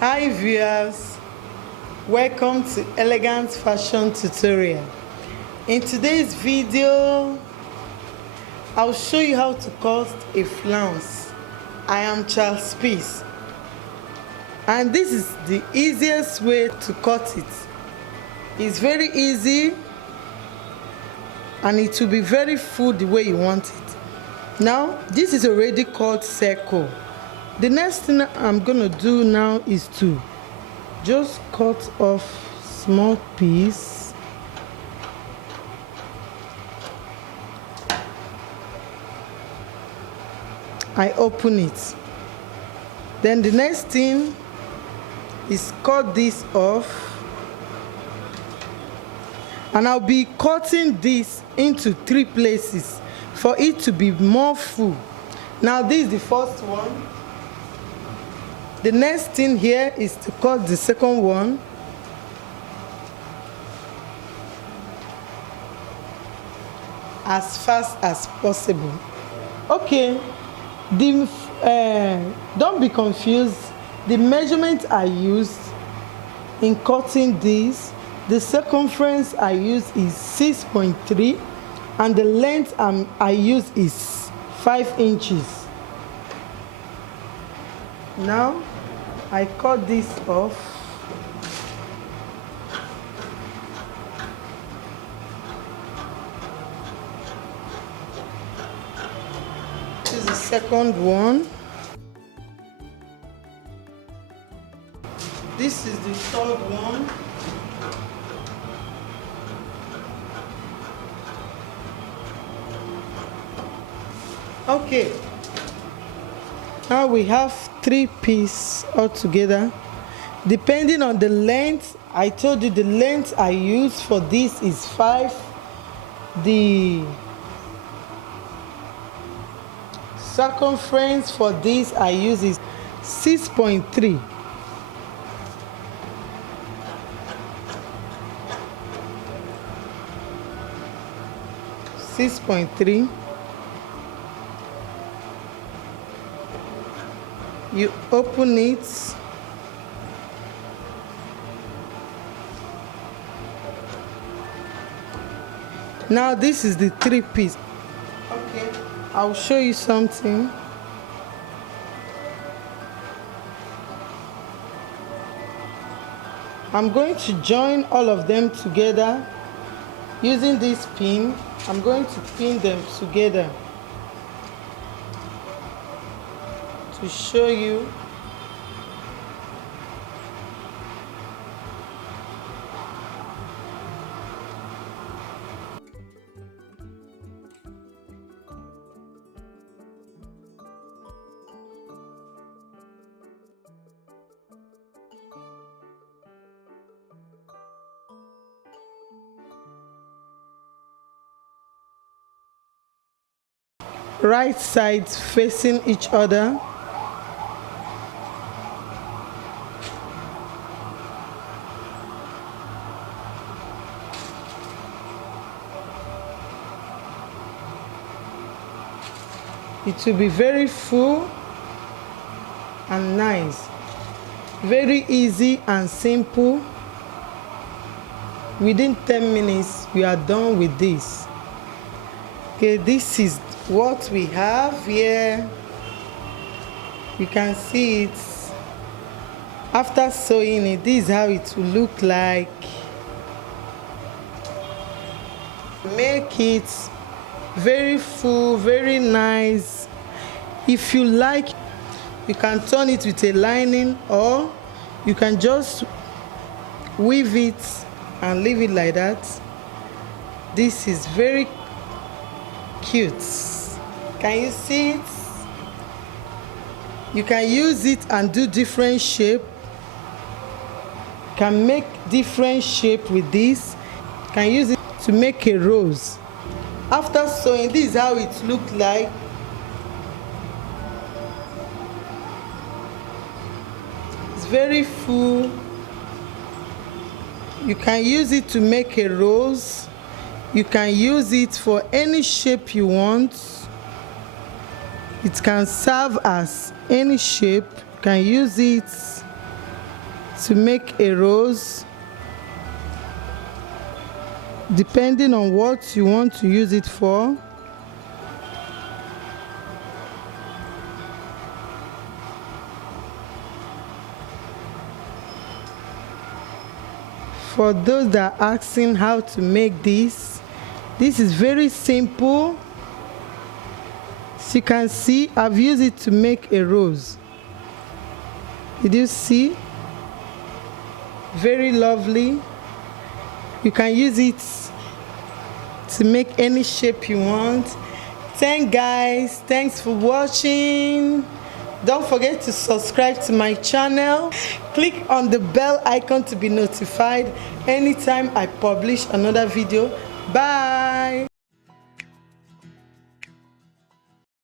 Hi viewers, welcome to Elegant Fashion Tutorial. In today's video, I'll show you how to cut a flounce. I am Charles Peace, and this is the easiest way to cut it. It's very easy and it will be very full the way you want it. Now, this is already cut circle. The next thing I'm gonna do now is to just cut off small piece. I open it. Then the next thing is cut this off, and I'll be cutting this into 3 places for it to be more full. Now this is the first one. The next thing here is to cut the second one. As fast as possible. Okay, don't be confused. The measurement I used in cutting this, the circumference I use is 6.3 and the length I use is 5 inches. Now I cut this off. This is the second one. This is the third one. Okay. Now we have 3 pieces altogether. Depending on the length, I told you the length I use for this is 5. The circumference for this I use is 6.3. You open it. Now this is the 3 piece. Okay, I'll show you something. I'm going to join all of them together using this pin. I'm going to pin them together to show you. Right sides facing each other. It will be very full and nice. Very easy and simple. Within 10 minutes, we are done with this. Okay, this is what we have here. You can see it. After sewing it, this is how it will look like. Make it very full, very nice. If you like, you can turn it with a lining, or you can just weave it and leave it like that. This is very cute. Can you see it? You can use it and do different shape. You can make different shape with this. You can use it to make a rose. After sewing, this is how it looked like. It's very full. You can use it to make a rose. You can use it for any shape you want. It can serve as any shape. You can use it to make a rose, depending on what you want to use it for. For those that are asking how to make this is very simple. As you can see, I've used it to make a rose. Did you see? Very lovely. You can use it to make any shape you want. Thanks for watching. Don't forget to subscribe to my channel. Click on the bell icon to be notified anytime I publish another video. Bye.